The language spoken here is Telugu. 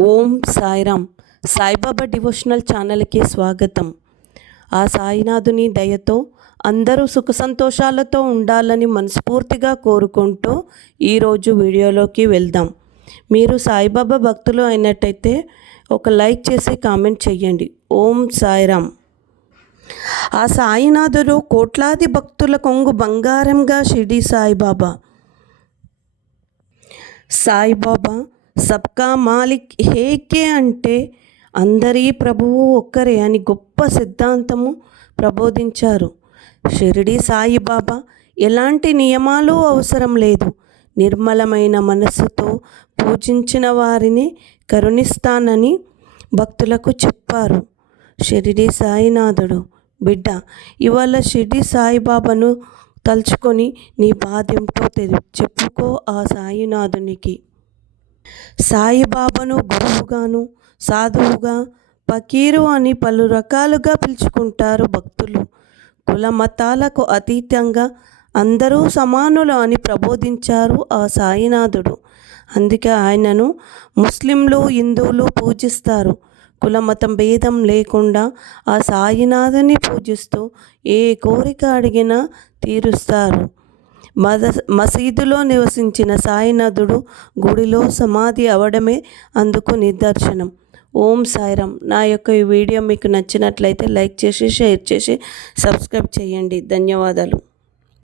ఓం సాయిరామ్. సాయిబాబా డివోషనల్ ఛానల్కి స్వాగతం. ఆ సాయినాథుని దయతో అందరూ సుఖ సంతోషాలతో ఉండాలని మనస్ఫూర్తిగా కోరుకుంటూ ఈరోజు వీడియోలోకి వెళ్దాం. మీరు సాయిబాబా భక్తులు అయినట్టయితే ఒక లైక్ చేసి కామెంట్ చేయండి. ఓం సాయిరామ్. ఆ సాయినాథుడు కోట్లాది భక్తుల కొంగు బంగారంగా షిడి సాయిబాబా. సాయిబాబా సబ్కా మాలిక్ హేకే అంటే అందరి ప్రభువు ఒక్కరే అని గొప్ప సిద్ధాంతము ప్రబోధించారు. షిరిడి సాయిబాబా ఎలాంటి నియమాలు అవసరం లేదు. నిర్మలమైన మనస్సుతో పూజించిన వారిని కరుణిస్తానని భక్తులకు చెప్పారు. షిరిడి సాయినాథుడు బిడ్డ ఇవాళ షిరిడి సాయిబాబాను తలుచుకొని నీ బాధ్యంతో తెలి చెప్పుకో ఆ సాయినాథునికి. సాయిబాబాను గురువుగాను సాధువుగా పకీరు అని పలు రకాలుగా పిలుచుకుంటారు భక్తులు. కుల మతాలకు అతీతంగా అందరూ సమానులు అని ప్రబోధించారు ఆ సాయినాథుడు. అందుకే ఆయనను ముస్లింలు హిందువులు పూజిస్తారు. కులమతం భేదం లేకుండా ఆ సాయినాథుని పూజిస్తూ ఏ కోరిక అడిగినా తీరుస్తారు. మద మసీదులో నివసించిన సాయినాథుడు గుడిలో సమాధి అవడమే అందుకు నిదర్శనం. ఓం సాయిరామ్. నా యొక్క ఈ వీడియో మీకు నచ్చినట్లయితే లైక్ చేసి షేర్ చేసి సబ్స్క్రైబ్ చేయండి. ధన్యవాదాలు.